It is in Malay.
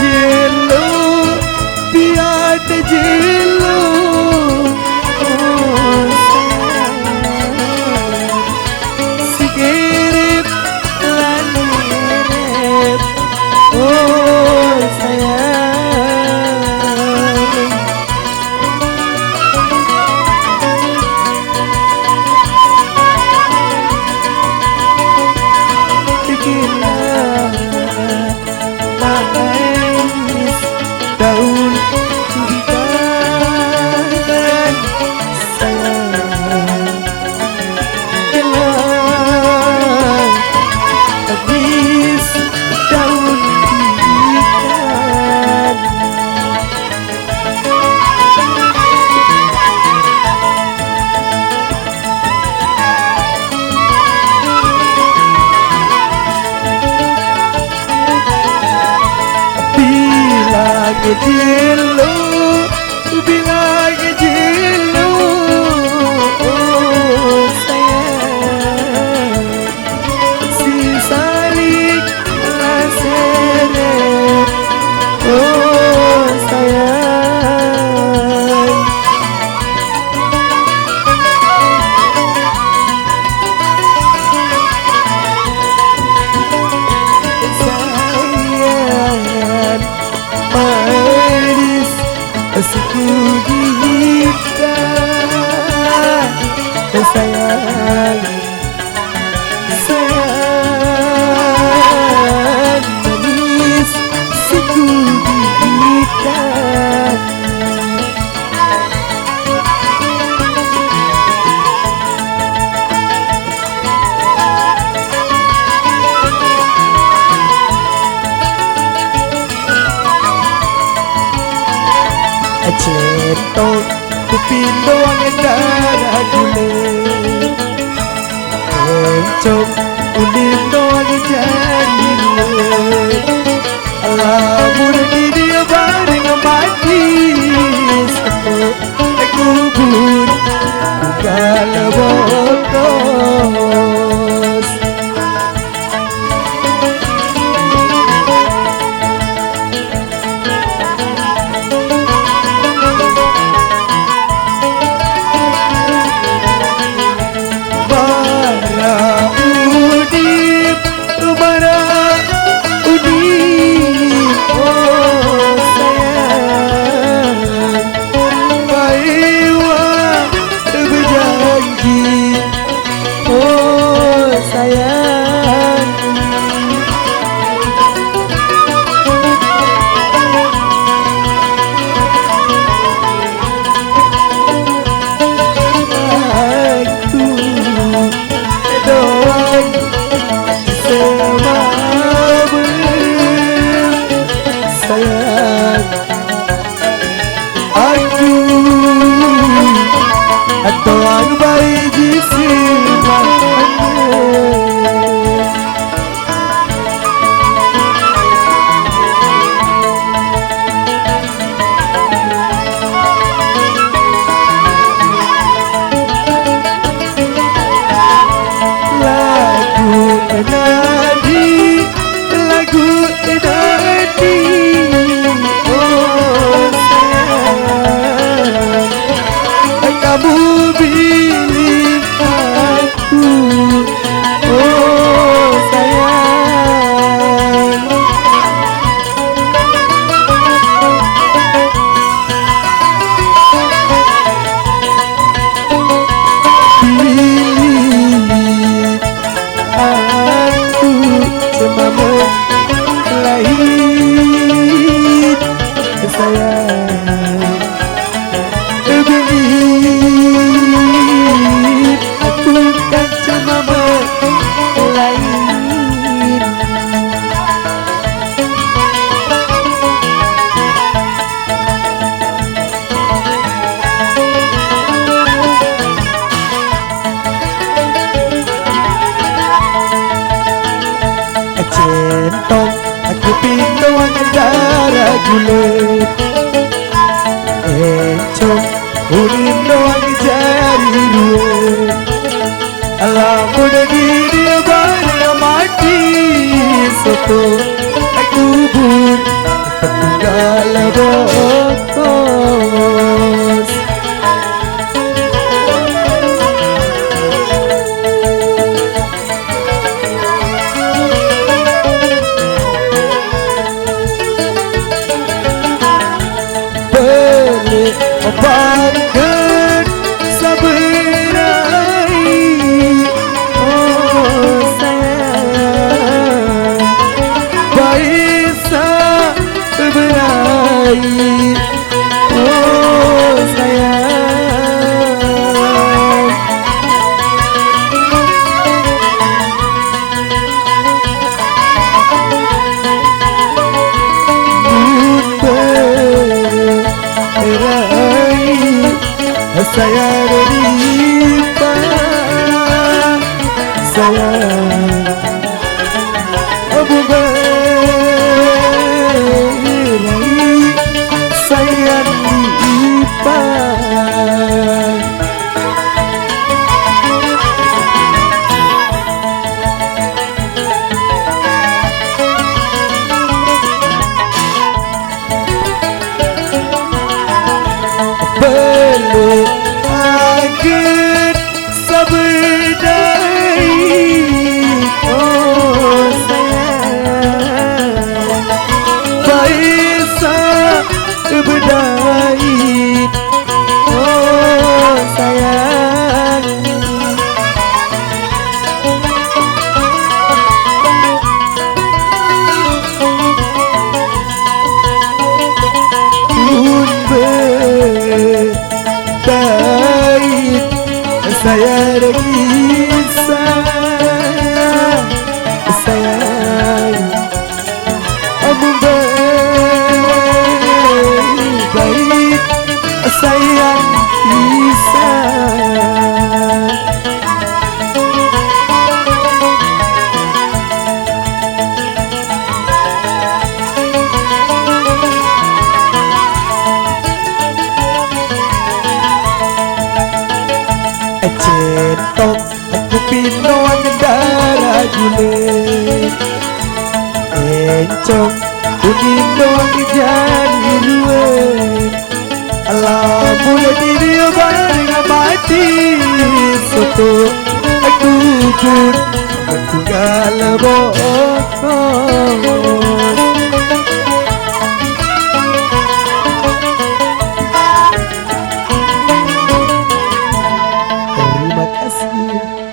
jelo biar jelo oh sayang sigirip lanirip oh sayang bikinlah nangis daun bidan sayang hilang habis daun bidan bilang jelo bilang jelo oh sayang si salik laseret oh sayang sayang manis Asiku kita sayang sayang manis siku kita centong kupindo ang darah guling encong unindo ang jadiling alamun di dia bareng mati satu kubur kugala botos atau ang baik di lagu enadi lagu enadi oh sayang kamu pilih aku oh sayang pilih aku semama lain sayang aku kan cuma lain centong aku pintu ang darah gulit encong unindo ang jari ruwet alamun di dia bareng mati soto kubur Baisa berai. Oh sayang, Bun berai. Saya riba sayang, Abu berai. Saya riba. Belum agit sabdai. Oh sayang, Baisa berdai. Oh sayang, Bun berai. Saya risau sayang, Abu baik sayang bisa. Cetok aku pinon darah guling. Encong unindong jadi ruwen. Alamul diri bareng mati. Soto aku pun bertunggal bokong. Terima kasih.